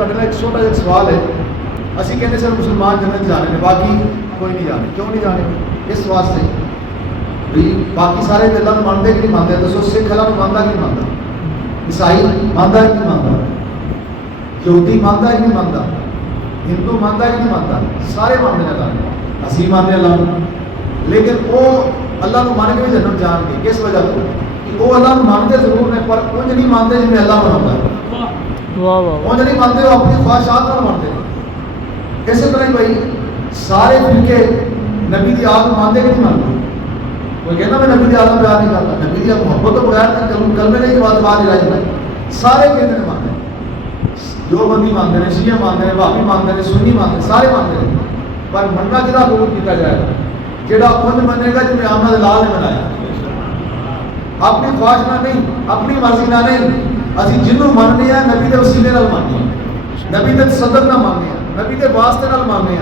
ਤੁਹਾਡੇ ਨਾਲ ਇੱਕ ਛੋਟਾ ਜਿਹਾ ਸਵਾਲ ਹੈ। ਅਸੀਂ ਕਹਿੰਦੇ ਸਰ ਮੁਸਲਮਾਨ जन्नत जाने ने, बाकी कोई नहीं जाने। क्यों नहीं जाने? इस वास्ते भी बाकी सारे अल्लाह को मानते कि नहीं मानते? दसो सिख अल्लाह को मानता कि नहीं मानता? ईसाई मानता कि नहीं मानता? यहूदी मानता कि नहीं मानता? हिंदू मानता कि नहीं मानता? सारे मानते हैं अल्लाह को, असी मानते अल्लाह को, लेकिन वो अल्लाह को मान के भी जन्नत जाएंगे। किस वजह तो कि वो अल्लाह को मानते जरूर ने, पर उंज नहीं मानते जिन्हें अल्लाह मनाता है। उंज नहीं मानते, वो अपनी ख्वाहिशात में मानते। इस तरह ही भाई सारे फिरके नबी की आदत मानते कि नहीं मानते? कोई कहना मैं नबी की आदत प्यार नहीं करता, नबी की मोहब्बत तो बगैर कलमे नहीं बात बात इलाज नहीं। सारे कहते हैं मानते, जो बंदी मानते हैं, शिया मानते हैं, भाभी मानते हैं, सुन्नी मानते हैं, सारे मानते हैं। पर मनना कि कबूल किया जाएगा जोड़ा उन मनेगा जिन्हें आमना लाल ने बनाया, अपनी ख्वाहिश ना नहीं, अपनी मर्जी ना नहीं। असी जिन्होंने मानने नबी के वसीले नाल मानने, नबी के सदर ना मानने, नबी के वास्ते नाल मानने।